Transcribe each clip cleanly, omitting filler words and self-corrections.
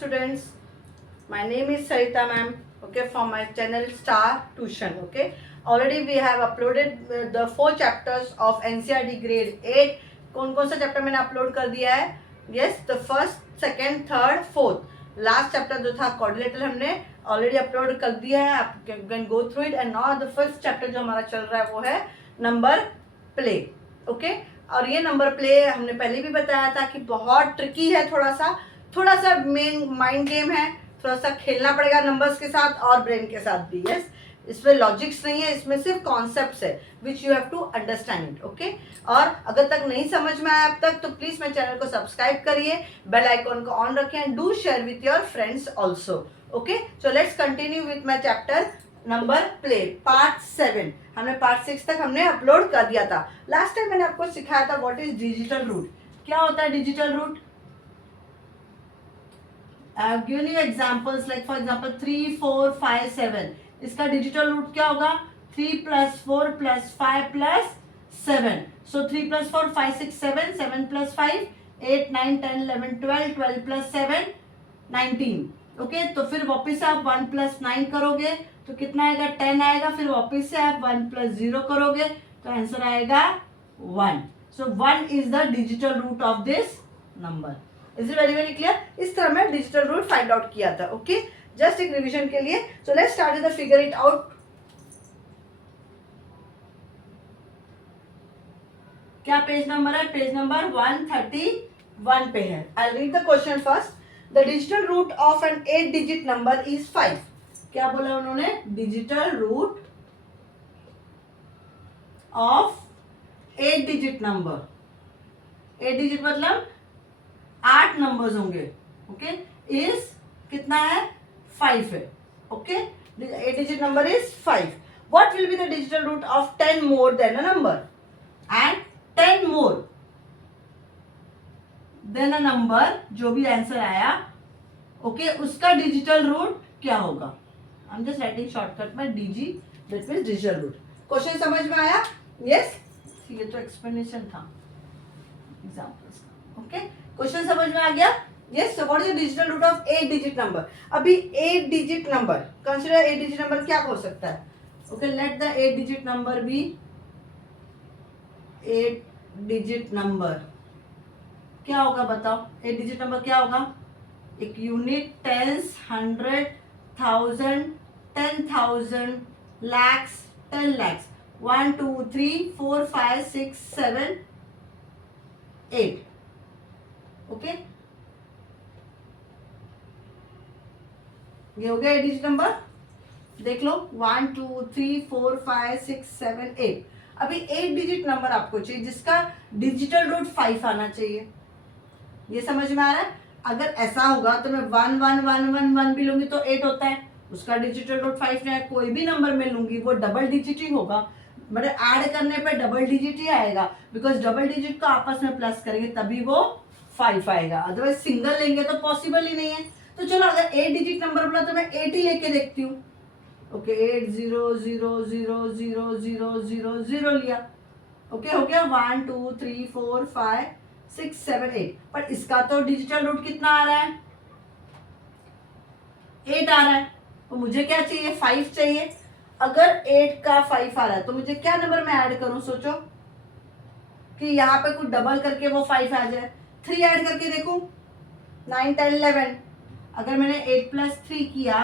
students. My name is Sarita ma'am. Okay, from my channel Star Tuition. Okay, already we have uploaded the 4 chapters of NCERT grade 8. कौन कौन सा chapter मैंने upload कर दिया है? Yes, the first, second, third, fourth. Last chapter जो था coordinator हमने ऑलरेडी अपलोड कर दिया है. आप can go through it. And now the first chapter जो हमारा चल रहा है वो है नंबर प्ले. ओके, और ये नंबर प्ले हमने पहले भी बताया था कि बहुत ट्रिकी है. थोड़ा सा मेन माइंड गेम है. थोड़ा सा खेलना पड़ेगा नंबर्स के साथ और ब्रेन के साथ भी. यस, इसमें लॉजिक्स नहीं है, इसमें सिर्फ कॉन्सेप्ट्स है which you have to understand. Okay, और अगर तक नहीं समझ में आया अब तक तो प्लीज मेरे चैनल को सब्सक्राइब करिए, बेल आइकॉन को ऑन रखें and do share with your friends also. Okay, so let's continue with my chapter number play part 7. हमने पार्ट 6 तक हमने अपलोड कर दिया था. लास्ट टाइम मैंने आपको सिखाया था व्हाट इज डिजिटल रूट. क्या होता है digital root? I have given you examples like for example 3, 4, 5, 7. इसका डिजिटल रूट क्या होगा? 3 + 4 + 5 + 7. So 3 + 4 5 6 7, 7 + 5 8 9 10 11 12, 12 + 7 19. ओके, तो फिर वापस से आप 1 + 9 करोगे तो कितना आएगा? 10 आएगा. फिर वापस से आप 1 + 0 करोगे तो आंसर आएगा 1. So 1 is the digital root of this number. Is it very clear? इस तरह मैं डिजिटल रूट फाइंड आउट किया था. ओके, जस्ट एक रिवीजन के लिए. So let's start the figure it out. क्या पेज नंबर है? पेज नंबर 131 पे है. I read the question first. The digital root of an 8 digit number is 5. क्या बोला उन्होंने? Digital root of 8 digit number. 8 digit मतलब 8 नंबर्स होंगे. Okay, is कितना है? 5 है. Okay, 8 digit number is 5. What will be the digital root of 10 more than a number? And 10 more than a number, जो भी आंसर आया, ओके, उसका digital root क्या होगा? I am just writing shortcut में DG, that means digital root. Question समझ में आया? यस, ये तो एक्सप्लेनेशन था एग्जांपल्स का. ओके, क्वेश्चन समझ में आ गया? Yes. So what is the digital root of 8 digit number? अभी 8 digit number, consider 8 digit number क्या हो सकता है? Okay, let the 8 digit number be 8 digit number. क्या होगा बताओ? 8 डिजिट नंबर क्या होगा? एक unit, tens, 100, 1000, 10,000, lakhs, 10 lakhs. 1 2 3 4 5 6 7 8. Okay, ये हो गया 8 डिजिट नंबर. देख लो 1 2 3 4 5 6 7 8. अभी 8 डिजिट नंबर आपको चाहिए जिसका डिजिटल रूट 5 आना चाहिए. ये समझ में आ रहा है? अगर ऐसा होगा तो मैं 1 1 1 1 1 भी लूंगी तो 8 होता है, उसका डिजिटल रूट 5 नहीं है. कोई भी नंबर में लूंगी वो डबल डिजिट ही होगा. मतलब ऐड करने पे डबल डिजिट ही आएगा, बिकॉज डबल डिजिट को आपस में प्लस करेंगे तभी वो 5 आएगा. अदरवाइज सिंगल लेंगे तो पॉसिबल ही नहीं है. तो चलो, अगर 8 डिजिट नंबर बोला तो मैं 8 ही लेके देखती हूँ. ओके, 8 0 0 0 0 0 0 0 लिया. ओके, हो गया 1 2 3 4 5 6 7 8. पर इसका तो डिजिटल रूट कितना आ रहा है? 8 आ रहा है. तो मुझे क्या चाहिए? 5 चाहिए. अगर 8 का 5 आ रहा है तो मुझे क्या नंबर में ऐड करूं? सोचो कि यहाँ पे कुछ डबल करके वो 5 आ जाए. 3 ऐड करके देखूं. 9 10 11. अगर मैंने 8 + 3 किया,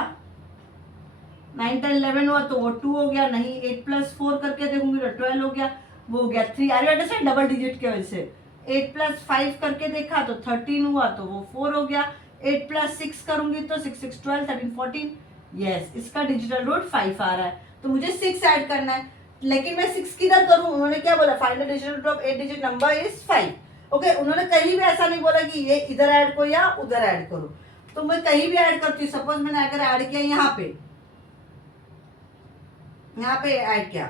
9 10 11 हुआ तो वो 2 हो गया. नहीं, 8 + 4 करके देखूंगी तो 12 हो गया. वो हो गया 3. Are you understand? Double digit की वजह से. 8 + 5 करके देखा तो 13 हुआ तो वो 4 हो गया. 8 + 6 करूंगी तो 6 6 12 13 14. यस, इसका डिजिटल रूट 5 आ रहा है. तो मुझे 6 ऐड करना है. लेकिन मैं 6 किधर करूं? उन्होंने क्या बोला? Find the digital root of 8 digit number is 5. Okay, उन्होंने कहीं भी ऐसा नहीं बोला कि ये इधर ऐड करो या उधर ऐड करो. तो मैं कहीं भी ऐड करती हूँ. सपोज मैंने अगर ऐड किया यहाँ पे ऐड किया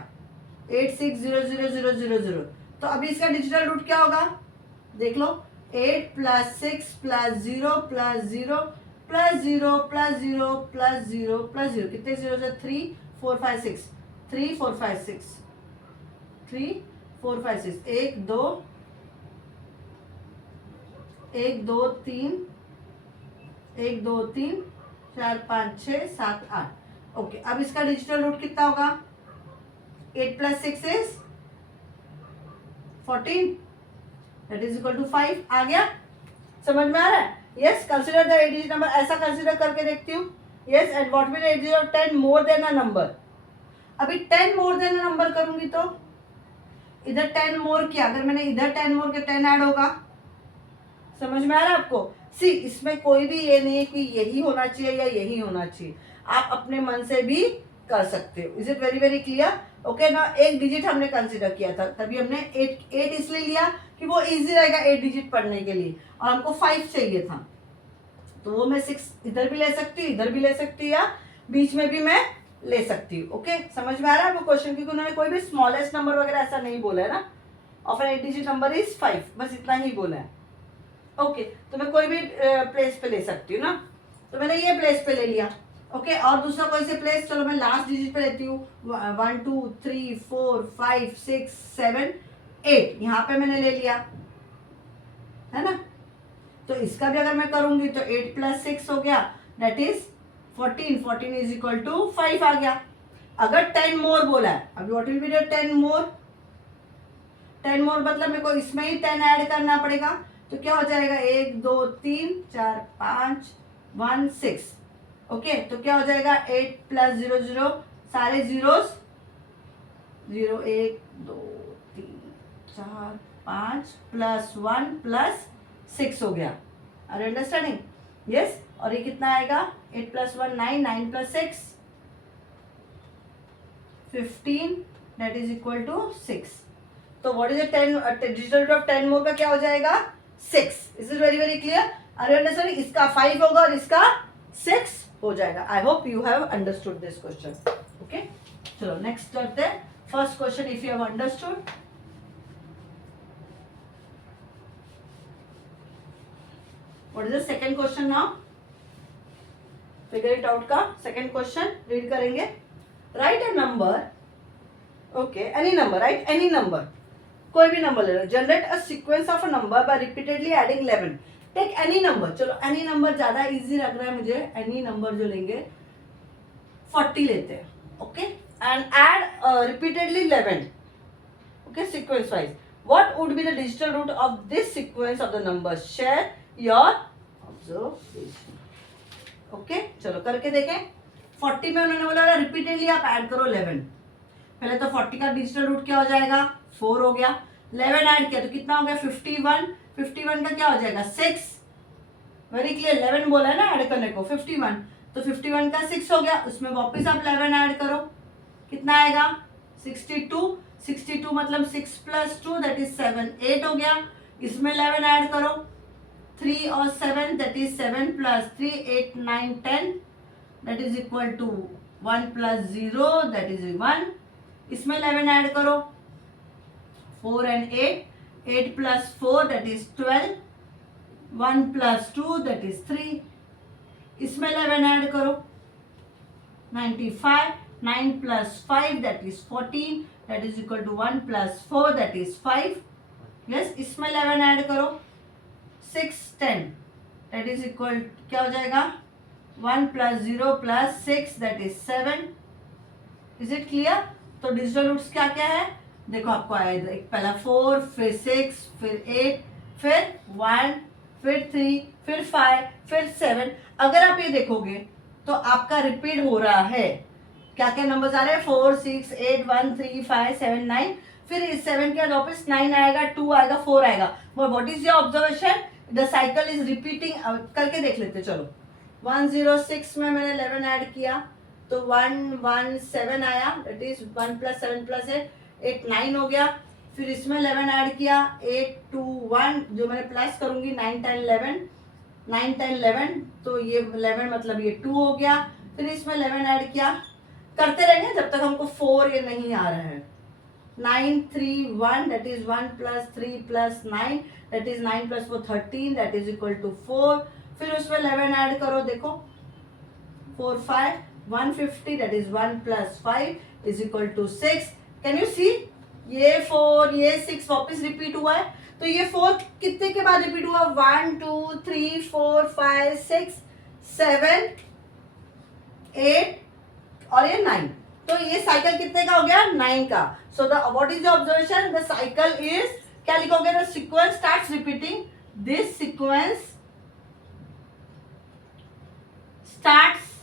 8 6 0 0 0 0 0, तो अभी इसका डिजिटल रूट क्या होगा? देख लो, 8 + 6 + 0 + 0 + 0 + 0 + 0 + 0. कितने 0 से? 3 4 5 6. 3 4 5 6 3 4 5 6. 1 2 3 1 2 3 4 5 6 7 8। ओके, अब इसका डिजिटल रूट कितना होगा? 8 + 6 is 14, that is equal to 5। आ गया? समझ में आ रहा है? Yes, consider the 8 digit number. ऐसा कंसिडर करके देखती हूँ। Yes, and what will 8 digit 10 more than a number. अभी 10 मोर देन अ नंबर करूंगी तो इधर 10 मोर किया, अगर मैंने इधर 10 मोर के 10 ऐड होगा। समझ में आ रहा है आपको? सी, इसमें कोई भी ये नहीं है कि यही होना चाहिए या यही होना चाहिए, आप अपने मन से भी कर सकते हो। Is it very very clear? Okay ना, एक डिजिट हमने कंसिडर किया था, तभी हमने 8 इसलिए लिया कि वो इजी रहेगा 8 डिजिट पढ़ने के लिए, और हमको 5 चाहिए था, तो वो मैं 6 इधर भी ले सकती हूँ, इधर भी ले सकती हूँ, या बीच में भी मैं ले सकती हूँ। ओके, समझ में आ रहा है आपको क्वेश्चन? क्योंकि उन्होंने कोई भी स्मॉलेस्ट नंबर वगैरह ऐसा नहीं बोला है ना, of an 8 digit number is 5, बस इतना ही बोला है। ओके, तो मैं कोई भी प्लेस पे ले सकती हूँ ना, तो मैंने ये प्लेस पे ले लिया। ओके, और दूसरा कोई से प्लेस, चलो मैं लास्ट डिजिट पे लेती हूँ। 1 2 3 4 5 6 7 8, यहाँ पे मैंने ले लिया, है ना? तो इसका भी अगर मैं करूंगी तो 8 + 6 हो गया, that is 14। 14 is equal to 5 आ गया। अगर 10 मोर बोला है, अभी what will be the 10 more? 10 more मतलब मेरे को इसमें ही 10 ऐड करना पड़ेगा, तो क्या हो जाएगा? 1 2 3 4 5 1 6। ओके, तो क्या हो जाएगा? 8 + 0 0, सारे जीरोस, 0 1 2 3 4 5 + 1 + 6 हो गया। Are you understanding? यस, और ये कितना आएगा? 8 + 1 9, 9 + 6 15, दैट इज इक्वल टू 6। तो what is the 10 digital root of 10 more का क्या हो जाएगा? 6। Is it very very clear? Are you understanding? इसका 5 होगा और इसका 6 हो जाएगा। I hope you have understood this question. Okay, चलो नेक्स्ट करते हैं। First question, if you have understood, what is the second question now? Figure it out का second question read करेंगे। Write a number, okay, any number, write any number, कोई भी number ले लो। Generate a sequence of a number by repeatedly adding 11. Take any number, चलो any number ज्यादा easy लग रहा है मुझे, any number जो लेंगे 40 लेते हैं, okay, and add repeatedly 11, okay, sequence wise. What would be the digital root of this sequence of the numbers? Share your observation. Okay, चलो करके देखें। 40 में उन्होंने बोला रिपीटेडली आप ऐड करो 11। पहले तो 40 का डिजिटल रूट क्या हो जाएगा? 4 हो गया। 11 ऐड किया तो कितना हो गया? 51। 51 का क्या हो जाएगा? 6। वेरी क्लियर, 11 बोला है ना ऐड करने को, 51, तो 51 का 6 हो गया। उसमें वापस आप 11 ऐड करो, कितना आएगा? 62। 62 मतलब 6 + 2 दैट इज 7, 8 हो गया। इसमें 11 ऐड करो, 3 और 7 that is 7 + 3 8 9 10 that is equal to 1 + 0 that is 1। इसमें 11 ऐड करो, 4 and 8, 8 + 4 that is 12, 1 + 2 that is 3। इसमें 11 ऐड करो, 95, 9 + 5 that is 14 that is equal to 1 + 4 that is 5। Yes, इसमें 11 ऐड करो, 6 10 दैट इज इक्वल क्या हो जाएगा? 1 + 0 + 6 that is 7। Is it clear? तो डिजिटल रूट्स क्या क्या है देखो आपको आएगा, एक पहला 4, फिर 6, फिर 8, फिर 1, फिर 3, फिर 5, फिर 7। अगर आप ये देखोगे तो आपका रिपीट हो रहा है। क्या क्या नंबर्स आ रहे हैं? 4 6 8 1 3 5 7 9, फिर इस 7 के वापस 9 आएगा, 2 आएगा, 4 आएगा। What is your observation? The cycle is repeating. करके देख लेते चलो। 106 में मैंने 11 ऐड किया तो 117 आया, दैट इज 1 + 7 + 8 8 9 हो गया। फिर इसमें 11 ऐड किया, 8 2 1, जो मैंने प्लस करूंगी 9 10 11, 9 10 11, तो ये 11 मतलब ये 2 हो गया। फिर इसमें 11 ऐड किया, करते रहेंगे जब तक हमको 4 ये नहीं आ रहा है। 9 3 1 that is 1 + 3 + 9 that is 9 + 4 13 that is equal to 4। फिर उसमें 11 ऐड करो, देखो 4 5 150 that is 1 + 5 is equal to 6। Can you see? ये 4 ये 6 वापस रिपीट हुआ है। तो ये 4 कितने के बाद रिपीट हुआ? 1 2 3 4 5 6 7, 8 और ये 9। तो ये साइकिल कितने का हो गया? 9 का। So the what is the observation? The cycle is, क्या लिखोगे? The sequence starts repeating, this sequence starts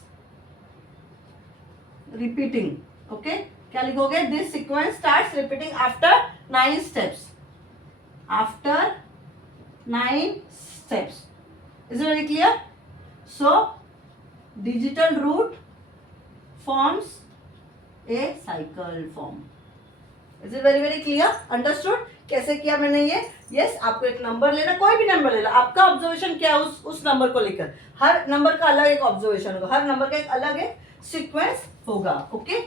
repeating. Okay, क्या लिखोगे? This sequence starts repeating after 9 steps, after 9 steps. Is it very clear? So digital root forms a cycle form. Is it very clear? Understood? कैसे किया मैंने ये? Yes, आपको एक number लेना, कोई भी नंबर ले लो, आपका ऑब्जर्वेशन क्या है उस नंबर को लेकर, हर नंबर का अलग एक ऑब्जर्वेशन होगा, हर नंबर का एक अलग एक सीक्वेंस होगा। ओके,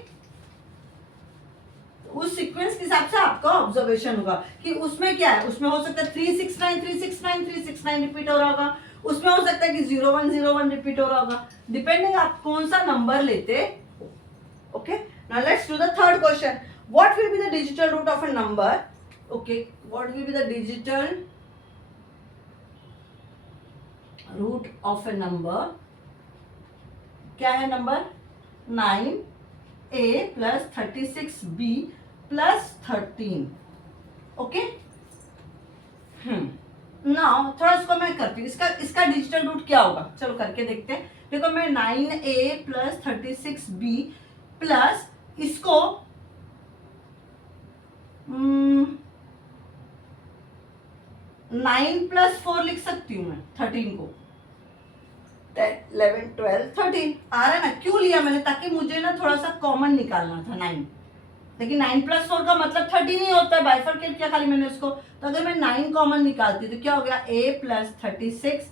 उस सीक्वेंस के हिसाब से आपका ऑब्जर्वेशन होगा कि उसमें क्या है। उसमें हो सकता है 369 369 369 रिपीट हो रहा होगा, उसमें हो सकता है कि 0101 रिपीट हो रहा होगा, डिपेंडिंग आप कौन सा नंबर लेते। Okay, now let's do the third question. What will be the digital root of a number? Okay, what will be the digital root of a number? क्या है number? 9a plus 36b plus 13। Okay, now थोड़ा इसको मैं करती हूँ, इसका digital root क्या होगा, चलो करके देखते हैं। देखो मैं 9a प्लस 36b प्लस इसको 9 प्लस 4 लिख सकती हूँ मैं 13 को, 10 11 12 13 आ रहा है ना। क्यों लिया मैंने? ताकि मुझे ना थोड़ा सा कॉमन निकालना था 9, लेकिन 9 प्लस 4 का मतलब 13 ही होता है, बाइफरकेट किया खाली मैंने उसको। तो अगर मैं 9 कॉमन निकालती तो क्या हो गया? a प्लस 36,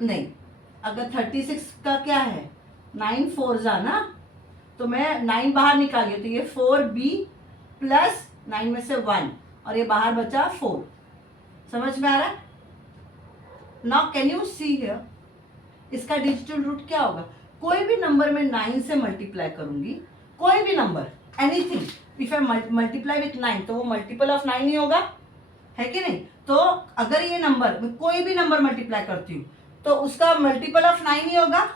नहीं, अगर 36 का क्या है 9 4 जा ना, तो मैं 9 बाहर निकाली तो ये 4b प्लस 9 में से 1 और ये बाहर बचा 4। समझ में आ रहा है? Now can you see here, इसका डिजिटल रूट क्या होगा? कोई भी नंबर में 9 से मल्टीप्लाई करूंगी, कोई भी number, anything, if I multiply with 9 तो वो मल्टीपल ऑफ 9 ही होगा, है कि नहीं? तो अगर ये नंबर, कोई भी नंबर मल्टीप्लाई करती हूँ तो उसका मल्टीपल ऑफ 9 ही होगा।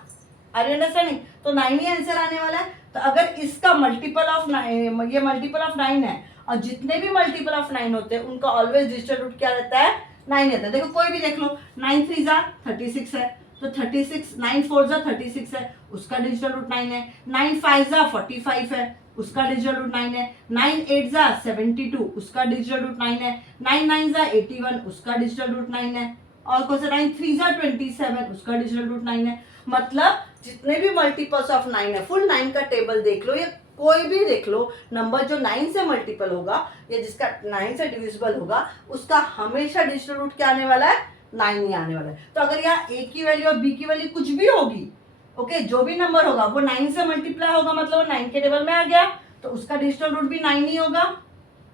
Are you understanding? तो 9 ही आंसर आने वाला है। तो अगर इसका मल्टीपल ऑफ 9, ये मल्टीपल ऑफ 9 है, और जितने भी मल्टीपल ऑफ 9 होते हैं उनका ऑलवेज डिजिटल रूट क्या रहता है? 9 रहता है। देखो कोई भी देख लो, 9 3 जा 36 है, तो 36, 9 4 जा 36 है, उसका डिजिटल रूट 9 है। 9 5 जा 45 है, उसका डिजिटल रूट 9 है। 9 8 जा 72, उसका डिजिटल रूट 9 है। 9 9 जा 81, उसका डिजिटल रूट 9 है। और कौन सा? 9 3 जा 27, उसका डिजिटल रूट 9 है। मतलब जितने भी मल्टीपल्स ऑफ 9 है, फुल 9 का टेबल देख लो या कोई भी देख लो, नंबर जो 9 से मल्टीपल होगा या जिसका 9 से डिविजिबल होगा, उसका हमेशा डिजिटल रूट क्या आने वाला है? 9 ही आने वाला है। तो अगर यहाँ a की वैल्यू और b की वैल्यू कुछ भी होगी, ओके, जो भी नंबर होगा वो 9 से मल्टीप्लाई होगा, मतलब वो 9 के टेबल में आ गया, तो उसका डिजिटल रूट भी 9 ही होगा।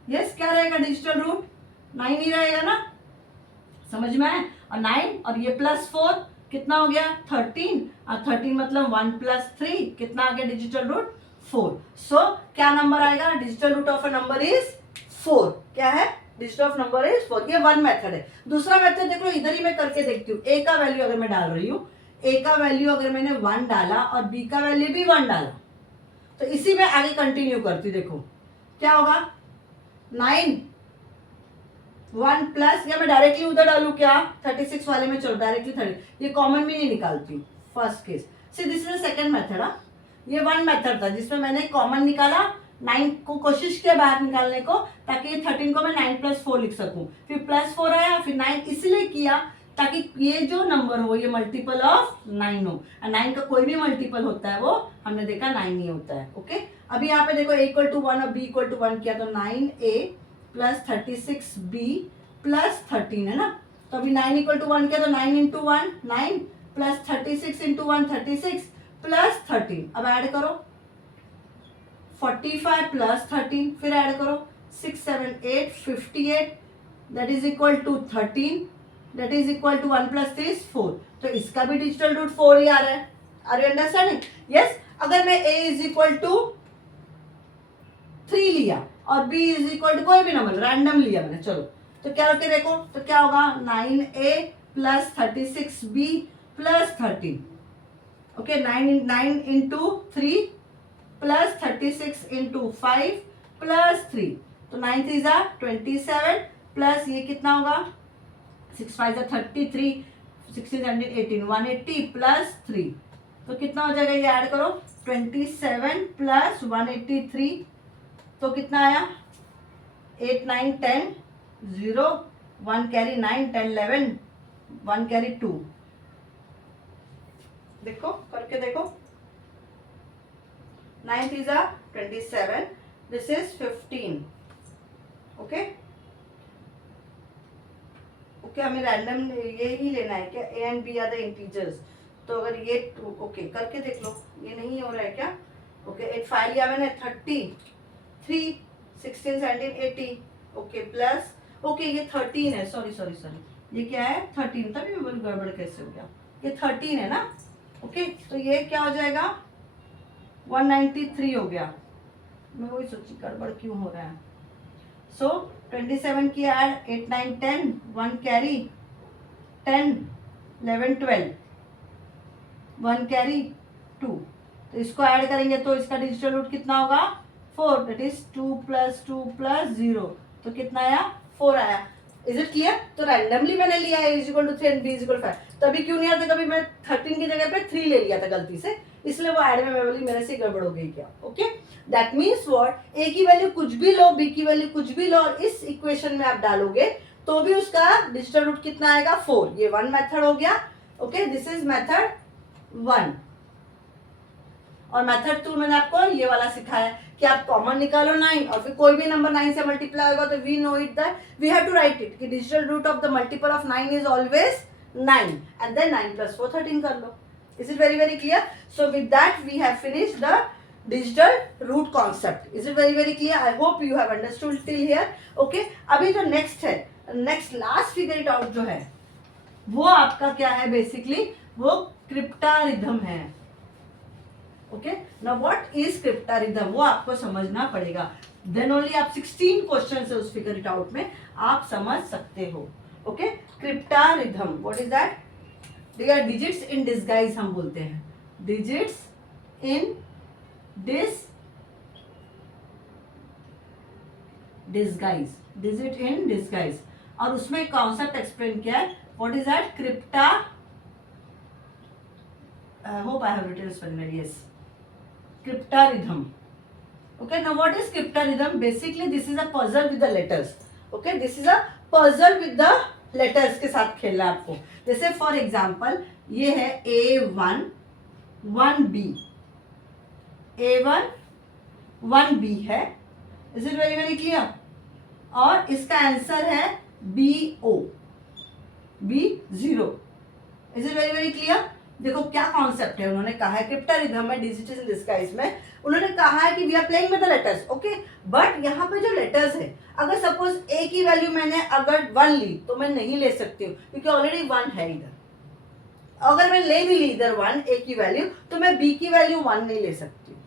यस, क्या रहेगा? डिजिटल रूट 9 ही रहेगा ना। समझ में आए? और 9 और ये प्लस 4 कितना हो गया? 13, और 13 मतलब 1 प्लस 3 कितना आ गया? Digital root 4। सो क्या नंबर आएगा? Digital root of a number is 4। क्या है? Digital of number is 4। ये वन मेथड है। दूसरा मेथड देख लो, इधर ही मैं करके देखती हूँ। a का वैल्यू अगर मैं डाल रही हूँ, a का वैल्यू अगर मैंने 1 डाला और b का वैल्यू भी 1 डाला, तो इसी में आगे कंटिन्यू करती हूँ। देखो क्या होगा? 9 1 प्लस, या मैं डायरेक्टली उधर डालू क्या? 36 वाले में, चलो डायरेक्टली 30, ये कॉमन भी नहीं निकालती हूँ। First case. See this is second method. ये वन मेथड था जिसमें मैंने कॉमन निकाला, 9 को कोशिश किया बाहर निकालने को, ताकि ये 13 को मैं 9 प्लस 4 लिख सकूं। फिर प्लस 4 आया, फिर 9 इसलिए किया ताकि ये जो नंबर हो ये मल्टीपल ऑफ 9 हो। 9 का कोई भी मल्टीपल होता है वो हमने देखा 9 ही होता है। ओके, अभी यहाँ पे देखो a इक्वल टू 1 और b इक्वल टू 1 किया, तो 9a प्लस 36b प्लस 13 है ना। तो अभी 9 इक्वल टू 1 किया, तो 9 इंटू 1 9 प्लस 36 इंटू 1 36 प्लस 13। अब ऐड करो 45 प्लस 13, फिर ऐड करो 6 7 8 58, that is equal to 13, that is equal to 1 plus 3 4। तो इसका भी डिजिटल रूट 4 ही आ रहा है। Are you understanding? यस। अगर मैं a इज इक्वल टू 3 लिया और b इज इक्वल टू कोई भी नंबर रैंडम लिया मैंने, चलो तो क्या रखे देखो, तो क्या होगा? 9a plus 36b plus 13. Okay 9 into 3 plus 36 into 5 plus 3. तो 9 3 जा 27 प्लस ये कितना होगा 6 5 जा 33 16 17 18 180 प्लस 3. तो कितना हो जाएगा ये ऐड करो 27 प्लस 183. तो कितना आया 8 9 10 0 1 कैरी 9 10 11 1 कैरी 2. देखो करके देखो 9 3 जा 27 दिस इज 15. ओके ओके हमें रैंडम ये ही लेना है क्या A and B are the integers. तो अगर ये ओके करके देख लो ये नहीं हो रहा है क्या. ओके 8 5 लिया मैंने 30 3 16 17 80. ओके प्लस ओके ये 13 है. सॉरी ये क्या है 13. तभी मैं बोल गड़बड़ कैसे हो गया. ये 13 है ना. ओके तो ये क्या हो जाएगा 193 हो गया. मैं वही सोची गड़बड़ क्यों हो रहा है. सो 27 की ऐड 8 9 10 1 कैरी 10 11 12 1 कैरी 2. तो इसको ऐड करेंगे तो इसका डिजिटल रूट कितना होगा 4. That is 2 plus 2 plus 0. तो कितना आया 4 आया. Is it clear. तो रैंडमली मैंने लिया है is equal to 3 and B is equal 5. तभी क्यों नहीं आता. कभी मैं 13 की जगह पे 3 ले लिया था गलती से इसलिए वो ऐड में मैं बोली मेरे से गड़बड़ हो गई क्या. ओके दैट मीन्स व्हाट ए की वैल्यू कुछ भी लो बी की वैल्यू कुछ भी लो और इस इक्वेशन में आप डालोगे तो भी उसका डिजिटल रूट कितना आएगा 4. ये वन मेथड हो गया. Okay this is method 1. और मेथड 2 मैंने आपको ये वाला सिखाया कि आप कॉमन निकालो 9 और फिर कोई भी नंबर 9 से मल्टीप्लाई होगा तो we know it that we have to write it कि digital root of the multiple of 9 is always 9 and then 9 plus 4 13 कर लो. Is it very clear. So with that we have finished the digital root concept. Is it very clear. I hope you have understood till here. Okay अभी जो next है next last figure it out जो है वो आपका क्या है basically वो क्रिप्टारिथम है. ओके नाउ व्हाट इज क्रिप्टारिथम वो आपको समझना पड़ेगा. देन ओनली आप 16 क्वेश्चन है उस फिगर इट आउट में आप समझ सकते हो. Okay cryptarithm what is that. They are digits in disguise हम बोलते हैं. Digits in disguise. Digit in disguise. और उसमें कॉन्सेप्ट एक्सप्लेन किया है. What is that crypta. I hope I have written spelling right. Yes. Cryptarithm. Okay. Now what is cryptarithm? Basically, this is a puzzle with the letters. Okay. This is a puzzle with the letters के साथ खेलना है आपको. जैसे for example, ये है A1 1B. A1 1B है. Is it very clear? और इसका आंसर है BO. B0. Is it very clear? देखो क्या कॉन्सेप्ट है. उन्होंने कहा है क्रिप्टारिथम में डिजिट्स इन डिस्गाइज में उन्होंने कहा है कि we are playing with the letters. Okay but यहाँ पे जो लेटर्स है अगर सपोज ए की वैल्यू मैंने अगर 1 ली तो मैं नहीं ले सकती हूँ क्योंकि ऑलरेडी 1 है इधर. अगर मैं ले भी ली इधर 1 ए की वैल्यू तो मैं बी की वैल्यू 1 नहीं ले सकती हूँ.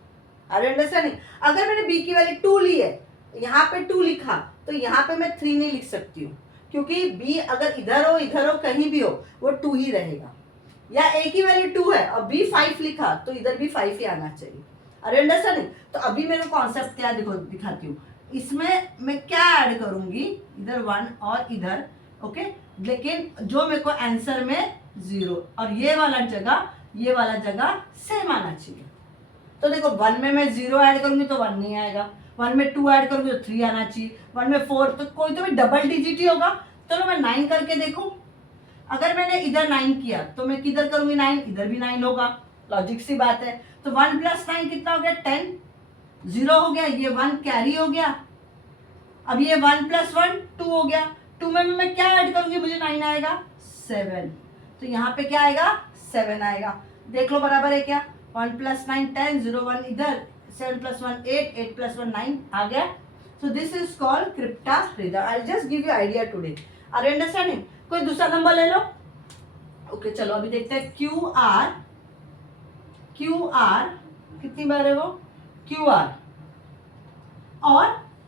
Are you understanding. अगर मैंने बी की वैल्यू 2 ली है यहाँ पे 2 लिखा तो यहाँ पे मैं 3 नहीं लिख सकती हूँ क्योंकि बी अगर इधर हो कहीं भी हो वो 2 ही रहेगा. या ए की वैल्यू 2 है और बी 5 लिखा तो इधर भी 5 ही आना चाहिए. अरे अंडरस्टैंडिंग. तो अभी मेरे कॉन्सेप्ट क्या देखो दिखाती हूँ. इसमें मैं क्या ऐड करूंगी इधर 1 और इधर. ओके लेकिन जो मेरे को आंसर में 0 और ये वाला जगह सेम आना चाहिए. तो देखो 1 में मैं 0 ऐड करूंगी तो 1 नहीं आएगा. 1 में 2 ऐड करूंगी तो 3 आना चाहिए. 1 में 4 तो कोई तो भी डबल डिजिट ही होगा. चलो मैं 9 करके देखूं. अगर मैंने इधर 9 किया तो मैं किधर करूंगी 9 इधर भी 9 होगा. लॉजिक सी बात है. तो 1 प्लस 9 कितना हो गया 10. 0 हो गया. ये 1 कैरी हो गया. अब ये 1 प्लस 1 2 हो गया. 2 में मैं क्या ऐड करूंगी मुझे 9 आएगा 7. तो यहाँ पे क्या आएगा 7 आएगा. देख लो बराबर है क्या. 1 प्लस 9 10 0 1 इधर 7 प्लस 1 8 8 प्लस 1 9 आ गया. So this is called cryptarithm. I just give you idea today. Are you understanding. कोई दूसरा नंबर ले लो. ओके चलो अभी देखते हैं क्यू आर कितनी बार है वो क्यू आर और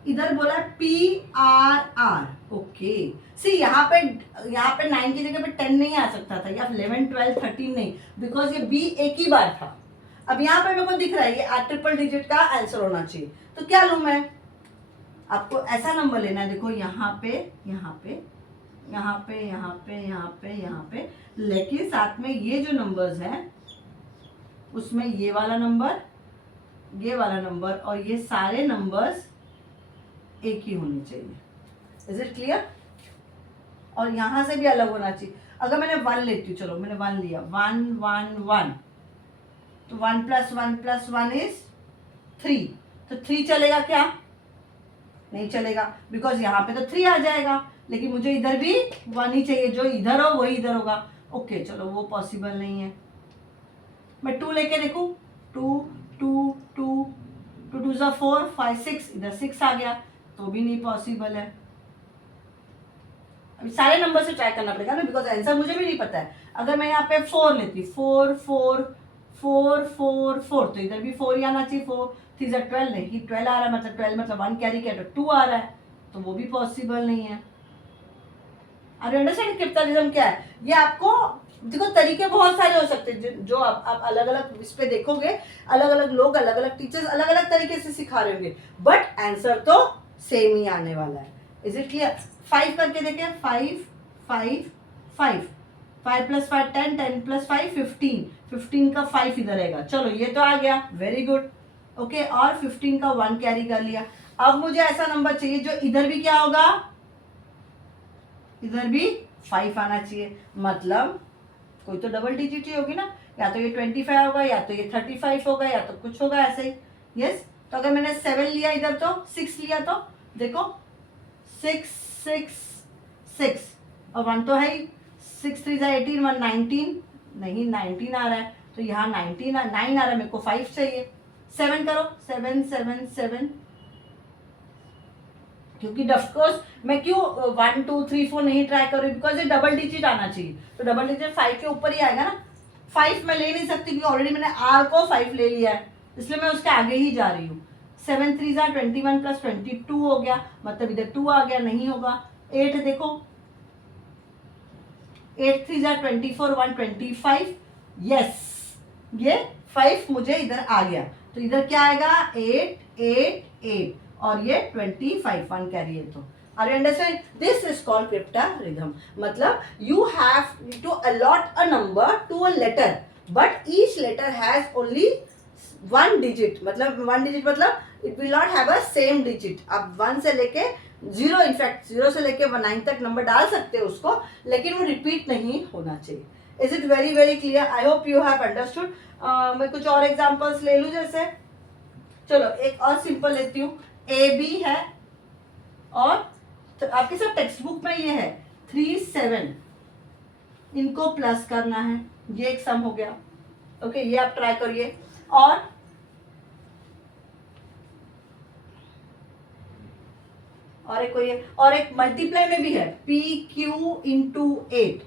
इधर बोला PRR, ओके। सी यहाँ पे 9 की जगह पे 10 नहीं आ सकता था, या 11, 12, 13 नहीं, बिकॉज ये B एक ही बार था। अब यहाँ पे मेरे को दिख रहा है ये ट्रिपल डिजिट का आंसर होना चाहिए, तो क्या लूँ मैं? आपको ऐसा नंबर लेना है, देखो यहाँ पे, यहाँ पे, यहाँ पे, यहाँ पे, यहाँ पे, यहाँ पे, लेकिन साथ में ये जो नंबर्स हैं उसमें ये वाला नंबर, ये वाला नंबर और ये सारे नंबर्स एक ही होने चाहिए। Is it clear? और यहां से भी अलग होना चाहिए। अगर मैंने 1 लेती हूँ, चलो मैंने 1 लिया, 1 1 1, तो 1 + 1 + 1 इज 3, तो 3 चलेगा क्या? नहीं चलेगा, बिकॉज यहाँ पे तो 3 आ जाएगा, लेकिन मुझे इधर भी 1 ही चाहिए, जो इधर हो वही इधर होगा। ओके चलो वो पॉसिबल नहीं है। मैं 2 लेके देखूं, 2 2 2 2 2 ज़ा 4 5 6, इधर 6 आ गया, तो भी नहीं पॉसिबल है। अभी सारे नंबर से ट्राई करना पड़ेगा ना, बिकॉज आंसर मुझे भी नहीं पता है। अगर मैं यहाँ पे 4 लेती, 4 4 4 4 4, तो इधर भी 4 ही आना चाहिए। 4 3 ज़ा 12, नहीं 12 आ रहा है, मतलब 12 मतलब 1 कैरी किया तो 2 आ रहा है, तो वो भी पॉसिबल नहीं है। आप अंडरस्टैंड क्रिप्टोरिज्म क्या है? ये आपको देखो, तरीके बहुत सारे हो सकते हैं, जो आप अलग अलग इस पे देखोगे, अलग अलग लोग, अलग अलग टीचर्स अलग अलग तरीके से सिखा रहे होंगे, बट आंसर तो सेम ही आने वाला है। Is it clear? 5 करके देखें, 5 5 5 5 + 5 10, 10 + 5 15, 15 का 5 इधर रहेगा। चलो ये तो आ गया, वेरी गुड। ओके, और 15 का 1 कैरी कर लिया। अब मुझे ऐसा नंबर चाहिए जो इधर भी क्या होगा, इधर भी 5 आना चाहिए, मतलब कोई तो डबल डिजिट ही होगी ना, या तो ये 25 होगा, या तो ये 35 होगा, या तो कुछ होगा ऐसे ही। यस, तो अगर मैंने 7 लिया इधर, तो 6 लिया, तो देखो 6 6 6 और 1 तो है ही, 6 3 ज़ा 18, 1 19, नहीं 19 आ रहा है, तो यहाँ 9 आ रहा है, मेरे को 5 चाहिए। 7 करो, 7 7 7, क्योंकि ऑफकोर्स मैं क्यों 1 2 3 4 नहीं ट्राई कर रही, बिकॉज ये डबल डिजिट आना चाहिए, तो डबल डिजिट 5 के ऊपर ही आएगा ना। 5 मैं ले नहीं सकती क्योंकि ऑलरेडी मैंने आर को 5 ले लिया है, इसलिए मैं उसके आगे ही जा रही हूँ। 7 3 ज़ा 21 + 22 हो गया, मतलब इधर 2 आ गया, नहीं होगा। 8 देखो, 8 3 ज़ा 24, 1 25, यस, ये 5 मुझे इधर आ गया, तो इधर क्या आएगा, 8 8 8, और ये 25 1 कैरी है। तो are you understand? This is called cryptarithm. मतलब you have to allot a number to a letter, but each letter has only 1 digit, मतलब 1 डिजिट मतलब it will not have a same digit. आप 1 से लेके 0, in fact 0 से लेके 9 तक number डाल सकते हो उसको, लेकिन वो रिपीट नहीं होना चाहिए। Is it very very clear? I hope you have understood. मैं कुछ और एग्जाम्पल्स ले लूँ, जैसे चलो एक और सिंपल लेती हूँ। ए बी है, और तो आपके सब टेक्स्ट बुक में ये है 3 7, इनको प्लस करना है, ये एक सम हो गया। ओके, ये आप ट्राई करिए। और एक कोई है, और एक मल्टीप्लाई में भी है, P Q into 8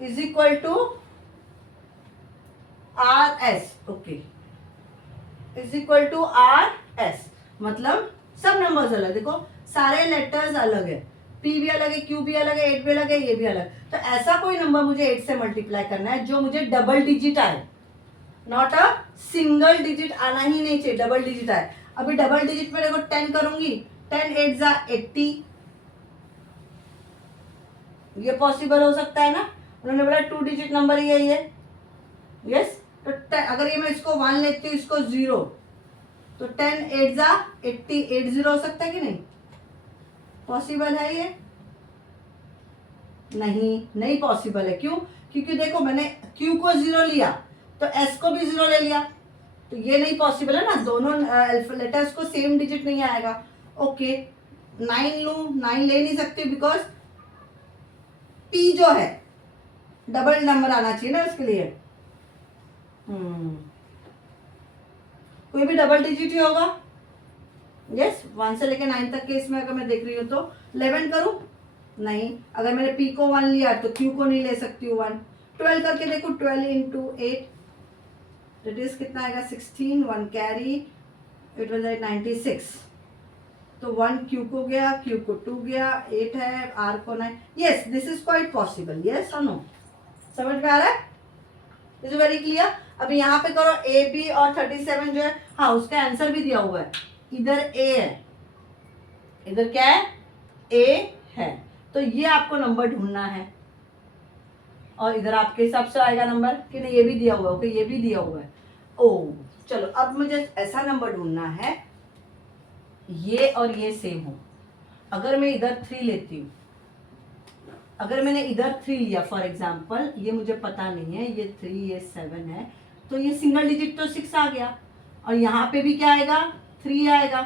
is equal to R S. Okay, is equal to R S, मतलब सब नंबर्स अलग, देखो सारे लेटर्स अलग है, पी भी अलग है, क्यू भी अलग है, 8 भी अलग है, ये भी अलग। तो ऐसा कोई नंबर मुझे 8 से मल्टीप्लाई करना है जो मुझे डबल डिजिट आए, नॉट अ सिंगल डिजिट आना ही नहीं चाहिए, डबल डिजिट आए। अभी डबल डिजिट में देखो 10 करूंगी, 10 8 ज़ा 80, ये पॉसिबल हो सकता है ना। उन्होंने बोला 2 डिजिट नंबर ही है ये, यस। तो अगर ये मैं इसको 1 लेती हूँ, इसको 0, तो 10 8 ज़ा 80, 80 हो सकता है कि नहीं? पॉसिबल है ये? नहीं पॉसिबल है। क्यों? क्योंकि देखो मैंने Q को 0 लिया, तो S को भी 0 ले लिया, तो ये नहीं पॉसिबल है ना, दोनों लेटर्स को सेम डिजिट नहीं आएगा। ओके, 9 लूं, 9 ले नहीं सकती बिकॉज P जो है डबल नंबर आना चाहिए ना उसके लिए। कोई भी डबल डिजिट ही होगा। यस, 1 से लेकर 9 तक के इसमें अगर मैं देख रही हूँ, तो 11 करूँ, नहीं। अगर मैंने P को 1 लिया तो Q को नहीं ले सकती हूँ 1। 12 करके देखो, 12 इंटू 8, दैट इज कितना आएगा, 16, 1 कैरी, इट वाज 96। तो 1 क्यू को गया, क्यू को 2 गया, 8 है, आर को 9। Yes, this is quite possible. Yes और नो, समझ में आ रहा है? Is very clear. अभी यहाँ पे करो ए बी और 37 जो है, हाँ उसका आंसर भी दिया हुआ है, इधर ए है, इधर क्या है, ए है, तो ये आपको नंबर ढूंढना है। और इधर आपके हिसाब से आएगा नंबर कि नहीं, ये भी दिया हुआ है, ओके ये भी दिया हुआ है। ओ चलो, अब मुझे ऐसा नंबर ढूंढना है ये और ये सेम हो। अगर मैं इधर 3 लेती हूँ, अगर मैंने इधर 3 लिया फॉर एग्जाम्पल, ये मुझे पता नहीं है, ये 3 ये 7 है, तो ये सिंगल डिजिट तो 6 आ गया, और यहाँ पे भी क्या आएगा, 3 आएगा।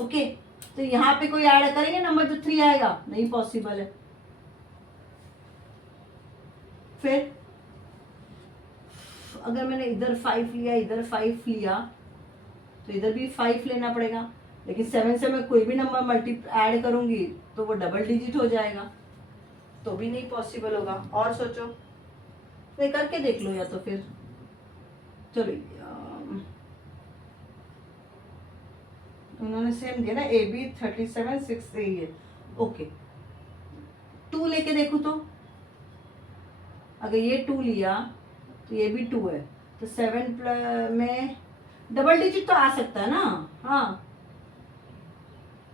ओके, तो यहाँ पे कोई ऐड करेंगे नंबर तो 3 आएगा, नहीं पॉसिबल है। फिर अगर मैंने इधर 5 लिया, इधर 5 लिया, तो इधर भी 5 लेना पड़ेगा, लेकिन 7 से मैं कोई भी नंबर मल्टी ऐड करूंगी तो वो डबल डिजिट हो जाएगा, तो भी नहीं पॉसिबल होगा। और सोचो, नहीं करके देख लो, या तो फिर चलो उन्होंने सेम दिया ना, ए बी 37 6 ये, ओके 2 लेके देखो, तो अगर ये 2 लिया तो ये भी 2 है, तो 7 में डबल डिजिट तो आ सकता है ना। हाँ,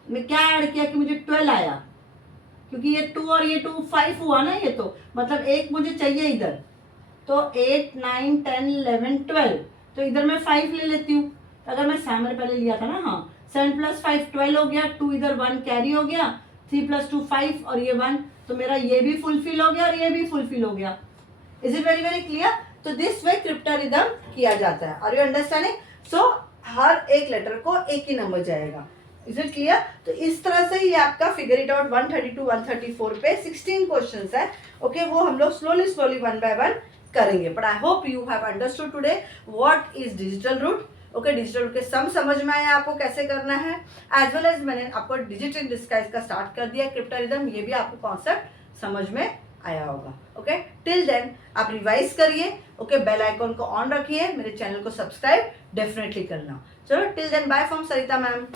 मैं क्या ऐड किया कि मुझे 12 आया, क्योंकि ये 2 और ये 2 5 हुआ ना, ये तो मतलब एक मुझे चाहिए इधर, तो 8 9 10 11 12, तो इधर मैं 5 ले लेती हूँ। अगर मैं 7 पहले लिया था ना, हाँ 7 + 5 12 हो गया, 2 इधर 1 कैरी हो गया, 3 + 2 5 और ये 1, तो मेरा ये भी फुलफिल हो गया और ये भी फुलफिल हो गया। Is it very very clear? तो दिस वे क्रिप्टोरिदम किया जाता है। Are you understanding? सो हर एक लेटर को एक ही नंबर जाएगा। Is it clear? तो इस तरह से ये आपका फिगर इट आउट 132 134 पे 16 क्वेश्चंस है। ओके, वो हम लोग स्लोली वन बाय वन करेंगे, but I hope you have understood today what is digital root. Okay, digital root के सम समझ में आया आपको कैसे करना है, एज वेल एज मैंने आपको डिजिट इन डिस्गाइज का स्टार्ट कर दिया क्रिप्टोरिदम, ये भी आपको कॉन्सेप्ट समझ में आया होगा। ओके, टिल देन आप रिवाइज करिए। ओके, बेल आइकॉन को ऑन रखिए, मेरे चैनल को सब्सक्राइब डेफिनेटली करना। चलो, till then bye from Sarita ma'am.